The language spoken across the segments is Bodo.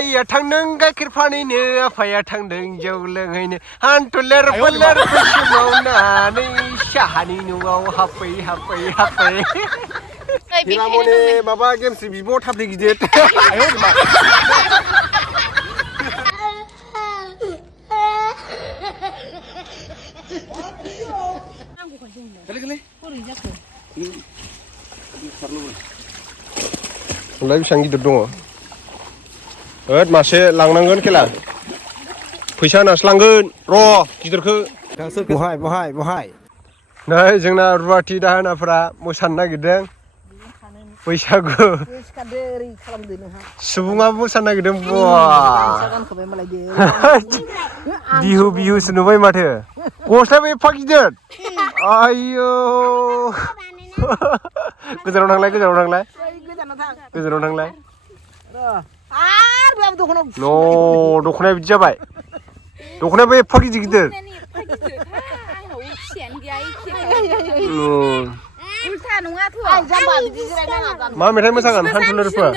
आइया थांदों गाइखेर फानैनो आफाया थांदों जौ लोंहैनो हान्थुलेर फोलेर बैसो मावनानै साहानि न'आव हाबै हाबै हाबै हिरामने माबा गेमस्रि बिब' थाफ्लि गिदिर Mulai bisa gitu dong. Masih langnangkan kela. Pisa nas langgan, roh gitu ke. Bohai. Nah, jengna ruwati dah nafra Mwsanw gitu. Pisajw. Sebunga Mwsanw gitu. Wah. Bihu senubai mate. Gosla be pak gitu. Ayo. Kejaran tanglay. Kejaran tanglay. No, dukhnaya biदि जाबाय. Dukhnaya be pak gitu. मा मेथाइ मोसागोन हान्थुलेरफोर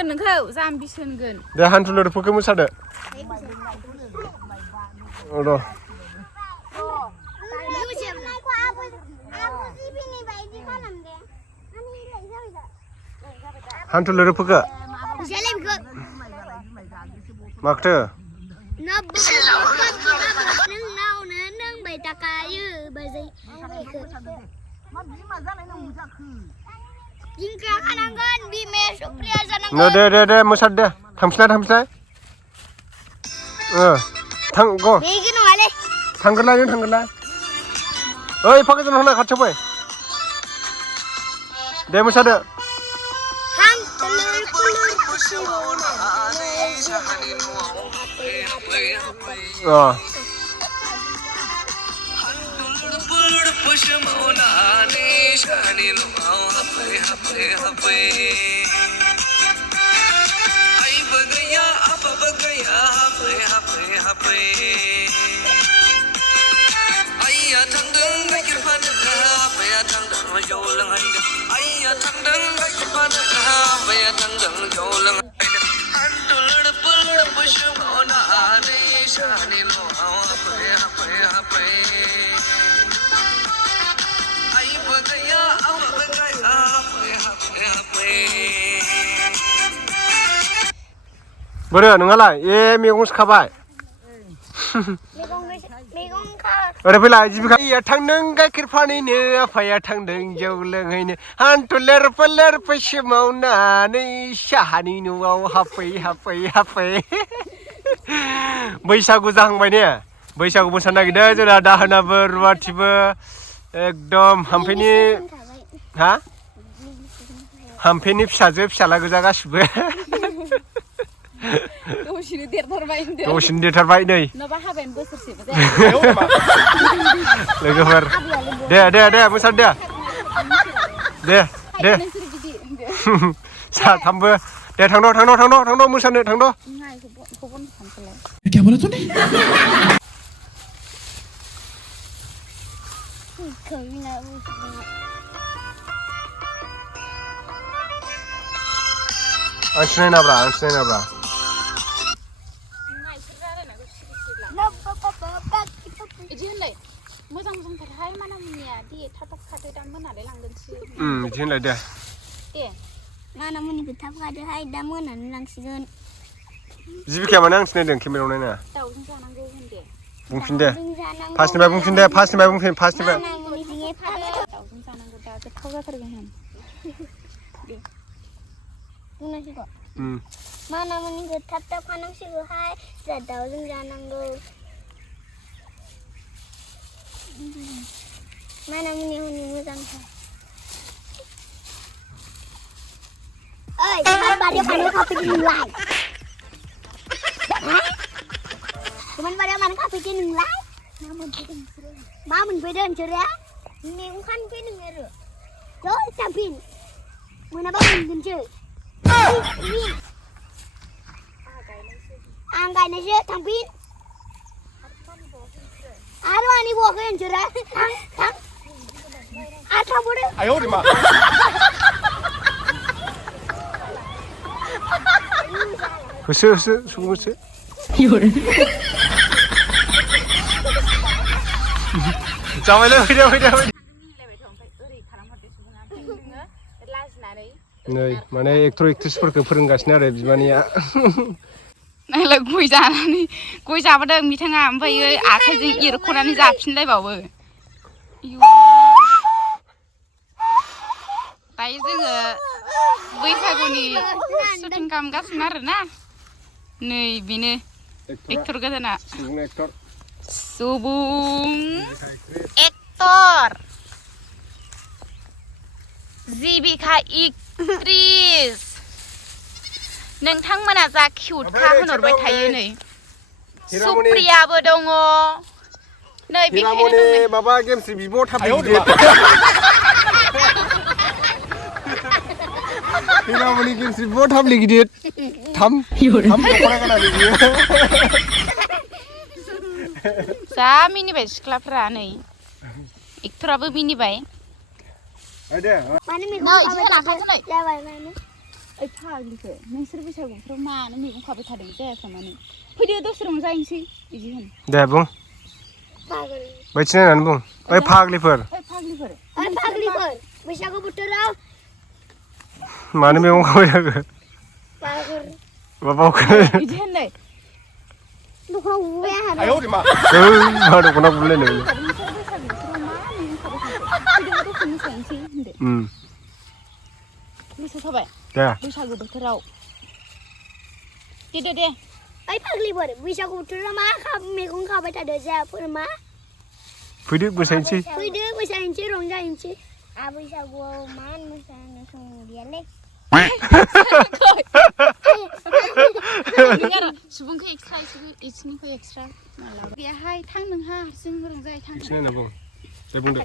जाम्बि सोनगोन दे हान्थुलेरफोरखौ मोसादो र' हान्थुलेरफोरखौ माखोथो No deh musad deh थांफिनलाय थां go थांगोरलाय ओइ फागोजों होना खाथियाव फै दे मोसादो Bodo nongalah मैगं खाबाय ओरै फैलाय जिबिका आइया थांदों गाइखेर फानैनो आफाया थांदों जौ लोंहैनो हान्थुलेर फोलेर बैसो मावनानै साहानि न'आव हाबै बैसागु जाहांबाय ने बैसागु मोसानो नागिरदों जोंना दाहोनाबो रुवाथिबो एकदम हाम्पेनि फिसाजो फिसाला गोजा गासिबो दसेनो देरथारबाय नै लोगोफोर दे मोसादो दे साथामबो दे थांद' मोसानो थांद' क्या बोला तूने आं सिनायनाब्रा बिदि होनलाय दे माना मुनिखौ थाब खादोहाय दा मोनानो लांसिगोन जिबिकाया माने आं सिनायदों केमेरायाव नायना दाउजों जानांगौ होन दे बुंफिन दे फार्स्टनिफ्राय बुंफिन दाउजों जानांगौ दा गोथाव जाथारगोन होन दे बुंनांसिगौ माना मुनिखौ थाब खानांसिगौहाय जा दाउजों जानांगौ माना मुनि हनै मोजांथार ओइ teman badan mana kafe di nilai teman badan mana kafe di nilai mamun beda ceria ini kan pin ngeru rồi tampin mana bangun genje ini anggai nasi tampin aduh ani bawa ke ceria tang apa boleh ayo di mana होसो होसो सुबुं होसो जाबायलै फैदो नै माने एक्टर एक्ट्रिसफोरखौ फोरोंगासिनो आरो बिमानिया नायलाय गय जाबोदों बिथाङा ओमफ्राय आखाइजों एरख'नानै जाफिनलायबावो दायो जोङो बैसागुनि शुटिं खालामगासिनो आरोना नै बेनो एक्टर गोदाना सुबुं एक्टर जिबिका एक्ट्रिस नोंथांमोना जा किउटखा होनहरबाय थायो नै सुप्रियाबो दङ नै हिरामनि माबा गेमस्रि बिब' थाबलि गिदिर हिरामनि गेमस्रि बिब' थाबलि गिदिर थाम दख'ना गाननानै बियो जा मिनिबाय सिख्लाफ्रा नै एक्टराबो मिनिबाय ओइ फाग्लिखो नोंसोर बैसागु बोथोराव मानो मैगं खाबाय थादों जायाखै मानो फैदो दसे रंजाहैनोसै बिदि होन दे बुं बायदि नायनानै बुं ओइ फाग्लिफोर बैसागु बोथोराव मानो मैगं खाबाय थाखो माबाखौ बिदि होनलाय दख'ना गुबाय आंहा मा दख'ना गुलायनो मोसाथाबाय बैसागु बोथोराव दे ओइ फाग्लिफोर बैसागु बोथोराव मा मैगं खाबाय थादो जायाफोर मा फैदो मोसाहैनोसै रंजाहैनोसै बैसागुआव मा मोसानो सम गैयालै सुबुंखौ एक्सट्रा इसिनिखौ एक्सट्रा गैयाहाय थां नोंहा हारसिं रंजायै थां दे बुंदो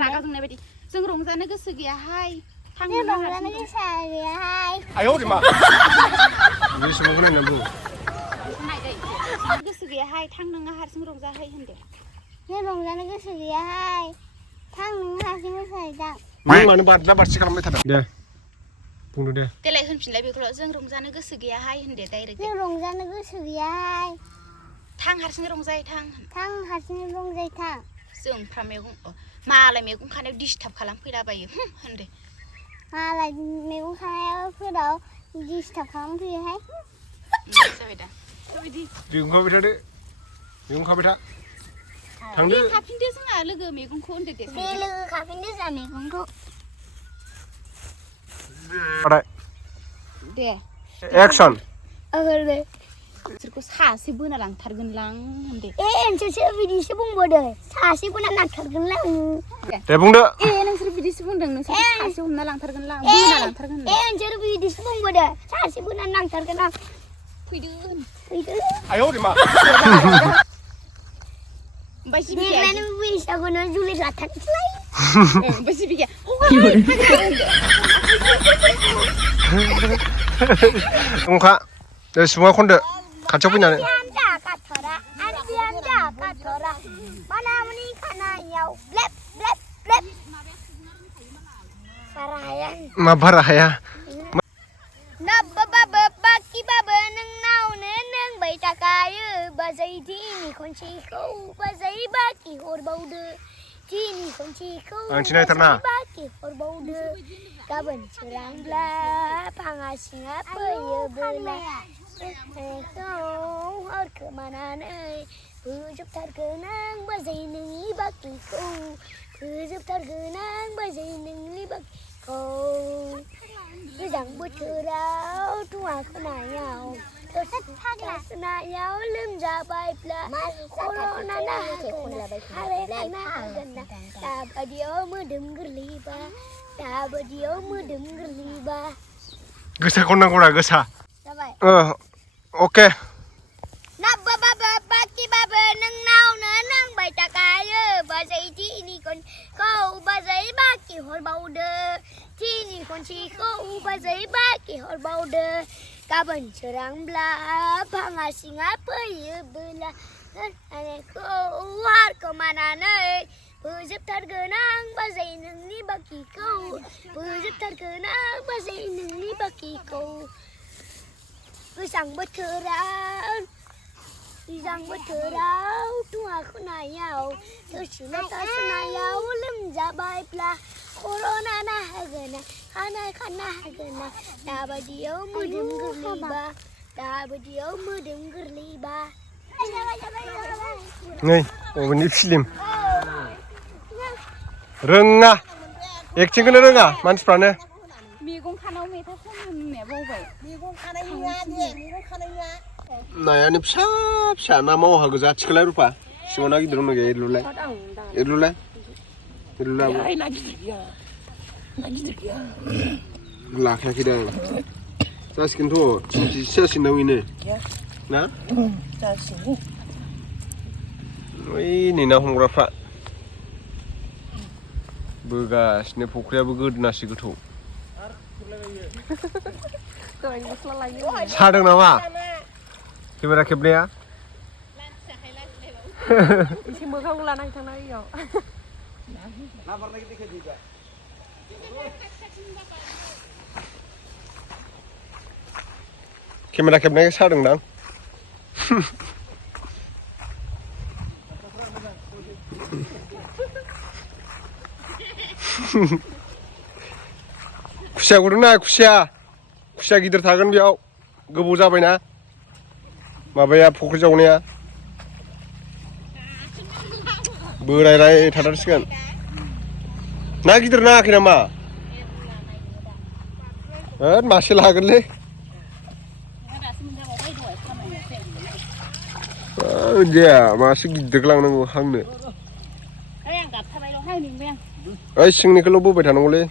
रागा जोंनाय बायदि जों रंजानो गोसो गैयाहाय थां रंजानो गोसो गैयाहाय बे सुबुंखौ नायनानै बुं गोसो गैयाहाय थां नोंहा हारसिं रंजाहै होनदो जों रंजानो गोसो गैयाहाय थां नोंहा हारसिं मोसाहै थां नों मानो बारला बारसि खालामबाय थादों दे बुंदो दे देलाय होनफिनलाय बेखौल' जों रंजानो गोसो गैयाहाय होनदो डाइरेक्ट जों रंजानो गोसो गैयाहाय थां हारसिं रंजाहै थां हारसिं रंजाहै थां जोंफ्रा मैगं मालाय मैगं खानायाव डिस्टार्ब खालामफैलाबायो होनदो मालाय मैगं खानायावफोराव डिस्टार्ब खालामफैयोहाय जाबाय दा मैगं खाबाय थादो मैगं खाबाय था थांदो खाफिनदो जोंहा लोगो मैगंखौ होनदो दे लोगो खाफिनदो जोंहा मैगंखौ दे एक्सन बिसोरखौ सासे बोना लांथारगोनलां होनदो नोंसोरसो बिदिसो बुंबोदो सासे बोना लांथारगोनलां दे बुंदो नोंसोर बिदिसो बुंदों नोंसोर सासे हमना लांथारगोनलां बोना लांथारगोन नोंसोर बिदिसो बुंबोदो सासे बोना लांथारगोन आं फैदो ओमफ्राय सिबिगाया बैसागुनो जुलि लाथारनोसैलाय ओमफ्राय सिबिगाया अंखा दे सुबुङा खनदो खाथियाव फैनानै मा बारा हाया नाबबाबो बाखिबाबो नोंनावनो नोंबाय थाखायो बाजै दिनि खनसेखौ बाजै बाखि हरबावदो दिनि खनसेखौ बाखि हरबावदो गाबोन सोरांब्ला फाङा सिङा फैयोबोला हरखोमानानै फोजोबथारगोन आं बाजै नोंनि बाखिखौ फोजोबथारगोन आं बाजै नोंनि बाखिखौ गोजां बोथोराव धुवा खोनायाव लोमजाबायब्ला कर'ना दाबादियाव मोदोम गोरलैबा गोसा खननांगौना गोसा जाबाय अके नाबबाबो बाखिबाबो नोंनावनो नांबाय थाखायो बाजै दिनि खनसेखौ बाजै बाखि हरबावदो दिनि खनसेखौ बाजै बाखि हरबावदो गाबोन सोरांब्ला भाङा सिङा फैयोबोला हरखोमानानै फोजोबथारगोन आं बाजै नोंनि बाखिखौ फोजोबथारगोन आं बाजै नोंनि बाखिखौ गोजां बोथोराव दुङा खोनायाव दसेनो सुनायाव लोमजाबायब्ला खर'ना होगोन खानाय खाना होगोन दाबायदियाव मोदोम गोरलैबा नै अबेनि फिल्म रोङा एक्टिंखौनो रोङा मानसिफ्रानो मैगं खानायाव मेथाइ खनो होननाया बावबाय मैगं खानाय नङा दे मैगं खानाय नङा नायानो फिसा फिसा ना मावा गोजा थिखोलाय रुपा सिङाव ना गिदिर दंना गैया एरलुलाय ना गिदिर गैया लाखायाखै दां जासिगोनथ' 3 केजि जासिगोन बेनो ना जासिगोन ओइ नै ना हमग्राफ्रा बोगासिनो फुख्रियाबो गोदोनासो गोथौ सादों नामा केमेरा खेबनाया एसे मोखांखौ लानानै थांना इयाव केमेरा खेबनायखौ सादोंदां खुसिया गुरदोंना खुसिया गिदिर थागोन बेयाव गोबाव जाबायना माबाया फुख्रि जावनाया बोरायराय थाथारसिगोन ना गिदिर नाङाखै नामा होद मासे लागोनलै जाया मासे गिदिर लांनांगौ हांनो ओइ सिंनिखौल' बोबाय थानांगौलै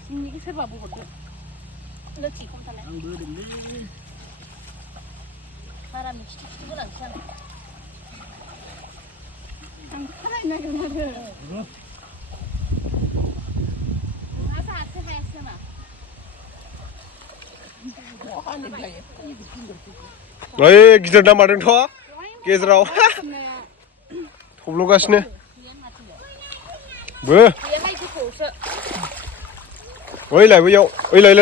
ओइ गिदिर ना मादोंथ' गेजेराव थब्ल'गासिनो बो ओइलाय बैयाव ओइलाय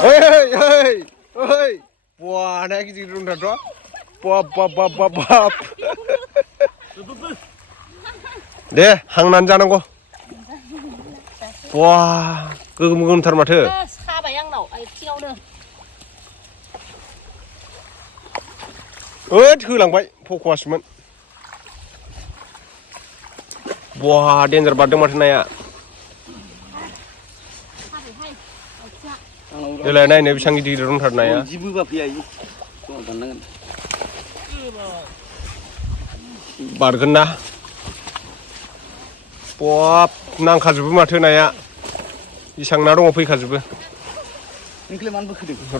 ओइ बवा नाया गिदिर दंथारथ' बाब दे हांनानै जानांगौ बवा गोगोमथार माथो साबाय आंनाव आथिङावनो ओद होलांबाय फकवासमोन बहा डेन्जार बारदों माथो नाया देलाय नायनो बेसेबां गिदिर दंथार नाया बारगोन ना बब नांखाजोबो माथो नाया बेसेबां ना दङ फैखाजोबो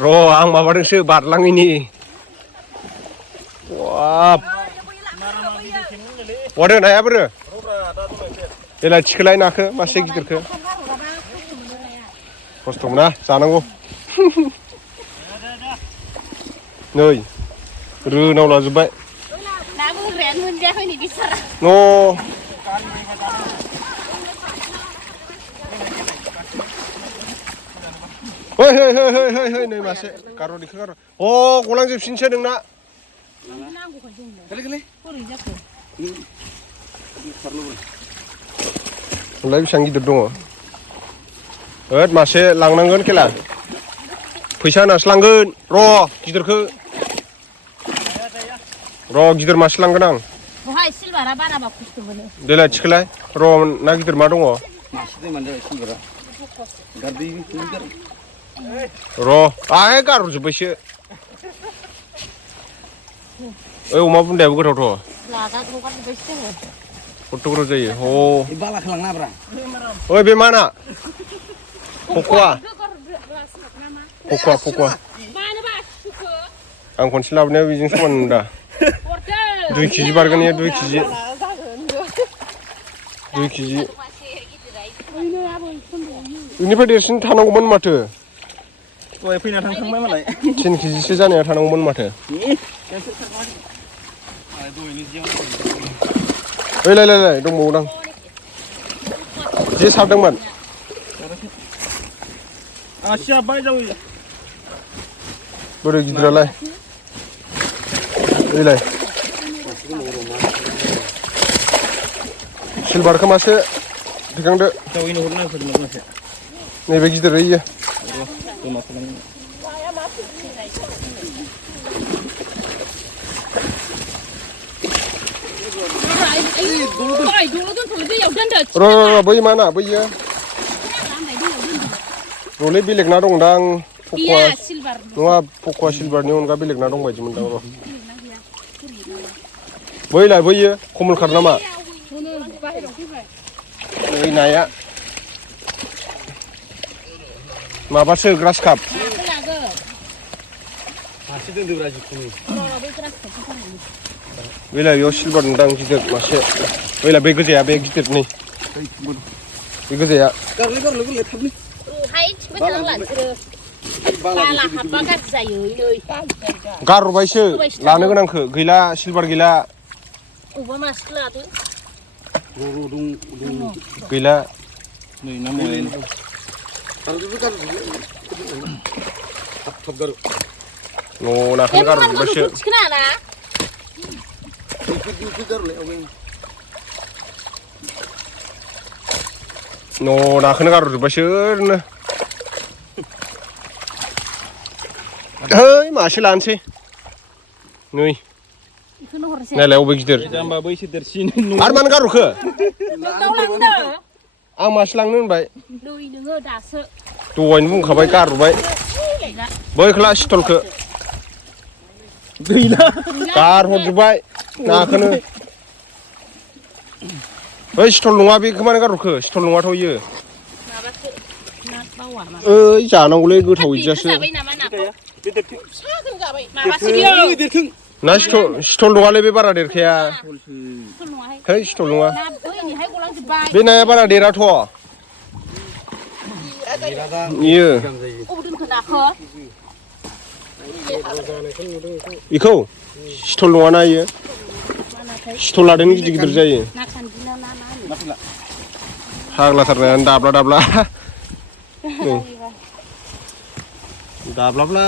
र' आं माबादोंसो बारलाङैनि बहाथो नाया बोरो देलाय थिखोलाय नाखो मासे गिदिरखो खस्थ' मोना जानांगौ नै रोनाव लाजोब्बाय न' नै मासे गार'निखौ गार' गलांजोबफिनसो नोंना होनलाय बेसेबां गिदिर दङ होद मासे लांनांगोन खेला फैसा होनासो लांगोन गिदिर मासे लांगोन आं देलाय थिखोलाय ना गिदिर मा दङ गार'जोब्बायसो ओइ अमा बुन्दायाबो गोथावथ' खथ्थ' जायो ओइ बे मा ना फकवा आं खनसे लाबोनायाव बेजों समान दा 2 केजि बारगोन 2 केजि बेनिफ्राय देरसिन थानांगौमोन माथो फैना थांखांबाय मालाय 3 केजिसो जानाया थानांगौमोन माथो ओइलाय दंबावोदां जे सारदोंमोन आसिया बाय जावै Bodo गिदिरालाय ओइलाय सिलभारखौ मासे दिखांदो गावैनो हरना होफैदोंमोन मासे नैबे गिदिर इयो जमा खालामनो र' बै मा ना बैयो र'लै बेलेग ना दंदां पक'वा नङा पक'वा सिलभारनि अनगा बेलेग ना दंबायदि मोनदां र' बैलाय बैयो कमलखाट नामा ओइ नाया माबासो ग्रास काप मासे दोनदोब्रा जिखुनु बैलाय बेयाव सिलभार नुदां गिदिर मासे बैलाय बे गोजाया बे गिदिर नै बे गोजाया गारलै थाबलै गारबायसो लानो गोनांखौ गैला सिलभार गैला गैला नै ना मोन न' नाखौनो गारजोब्बायसो न' नाखौनो गारजोब्बायसो ओरैनो है मासे लानोसै नै नायलाय अबे गिदिर जाम्बा बैसो देरसिन आरो मानो गारहरखो आं मासे लांनो होनबाय दहायनो बुंखाबाय गारहरबाय बैखौला सिथलखौ गैला गारहरजोब्बाय नाखौनो बै सिथल नङा बेखौ मानो गारहरखो सिथल नङाथ' इयो ओइ जानांगौलै गोथाव इदियासो ना सिथल नङालै बे बारा देरखाया है सिथल नङा बे नाया बारा देराथ' इयो बेखौ सिथल नङाना इयो सिथलादेन गिदिर गिदिर जायो फाग्लाथारनायानो दाब्ला दाब्ला दाब्लाब्ला